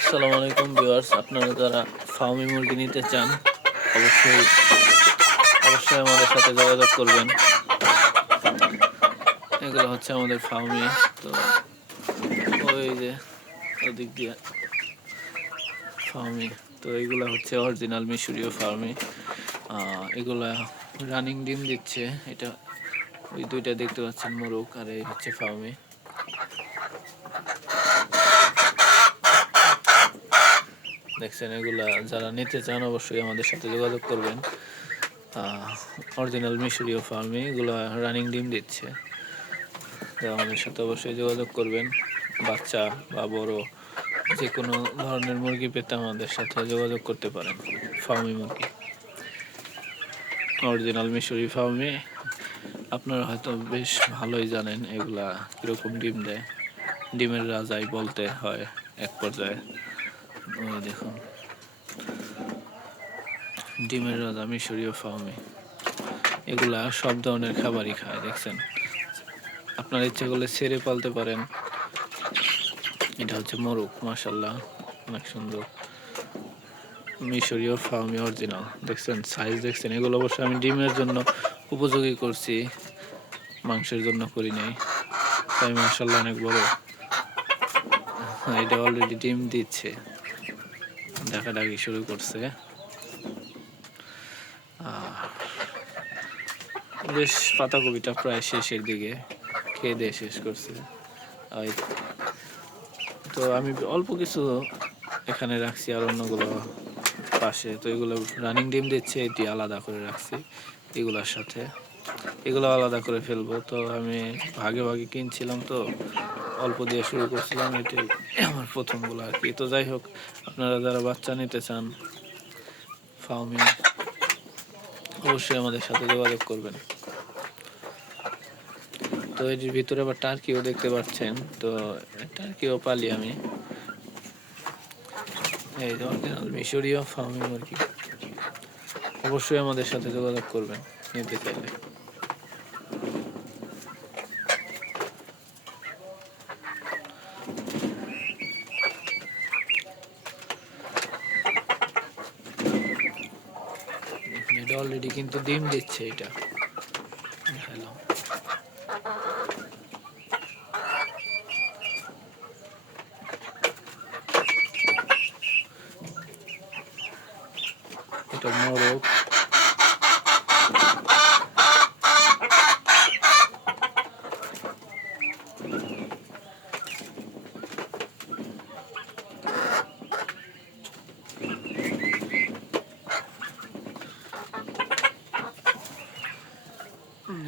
আসসালামু আলাইকুম ভিউয়ার্স, আপনারা যারা ফার্মি মুরগি নিতে চান অবশ্যই অবশ্যই আমাদের সাথে যোগাযোগ করবেন। এগুলো হচ্ছে আমাদের ফার্মি। তো ওই যে ওদিক দিয়ে ফার্মি, তো এগুলো হচ্ছে অরিজিনাল মিশরীয় ফার্মি। এগুলা রানিং ডিম দিচ্ছে। এটা ওই দুইটা দেখতে পাচ্ছেন মোরগ, আর এই হচ্ছে ফার্মি। দেখছেন, এগুলা যারা নিতে চান অবশ্যই আমাদের সাথে যোগাযোগ করবেন। অরিজিনাল মিশরীয় ফার্মি, এগুলো রানিং ডিম দিচ্ছে। তো আমাদের সাথে অবশ্যই যোগাযোগ করবেন। বাচ্চা বা বড় যে কোনো ধরনের মুরগি পেতে আমাদের সাথে যোগাযোগ করতে পারেন। ফার্মি মুরগি, অরিজিনাল মিশরি ফার্মি। আপনারা হয়তো বেশ ভালোই জানেন এগুলা কীরকম ডিম দেয়। ডিমের রাজাই বলতে হয় এক পর্যায়ে। ওই দেখুন, ডিমের রাজা মিশরীয় ফার্মি। এগুলা সব ধরনের খাবারই খায়। দেখছেন, আপনার ইচ্ছে করলে ছেড়ে পালতে পারেন। এটা হচ্ছে মোরগ, মাশাল্লাহ অনেক সুন্দর মিশরীয় ফার্মি অরিজিনাল। দেখছেন সাইজ, দেখছেন। এগুলো অবশ্যই আমি ডিমের জন্য উপযোগী করছি, মাংসের জন্য করি নাই। তাই মাশাল্লাহ অনেক বড়। এটা অলরেডি ডিম দিচ্ছে, ডাকাডাকি শুরু করছে। বেশ পাতাকপিটা প্রায় শেষের দিকে, খেয়ে দিয়ে শেষ করছে। তো আমি অল্প কিছু এখানে রাখছি, আর অন্যগুলো পাশে। তো এগুলো রানিং ডিম দিচ্ছে, এটি আলাদা করে রাখছি এগুলোর সাথে। এগুলো আলাদা করে ফেলবো। তো আমি ভাগে ভাগে কিনছিলাম, তো অল্প দিয়ে শুরু করছিলাম। এটি আমার প্রথমগুলো আর কি। তো যাই হোক, আপনারা যারা বাচ্চা নিতে চান ফার্মি, অবশ্যই আমাদের সাথে যোগাযোগ করবেন। তো এর ভিতরে আবার টার্কিও দেখতে পাচ্ছেন। তো টার্কিও পালি আমি। এই অরিজিনাল মিশরীয় ফার্মি মুরগি, অবশ্যই আমাদের সাথে যোগাযোগ করবেন নিতে চাইলে। এটা অলরেডি কিন্তু ডিম দিচ্ছে। এটা দেখালাম। এটা মোরগ।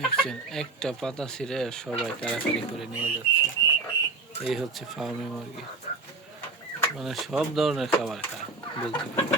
দেখছেন, একটা পাতা ছিঁড়ে সবাই কাড়াকাড়ি করে নিয়ে যাচ্ছে। এই হচ্ছে ফার্মি মুরগি, মানে সব ধরনের খাবার খায় বলতে পারি।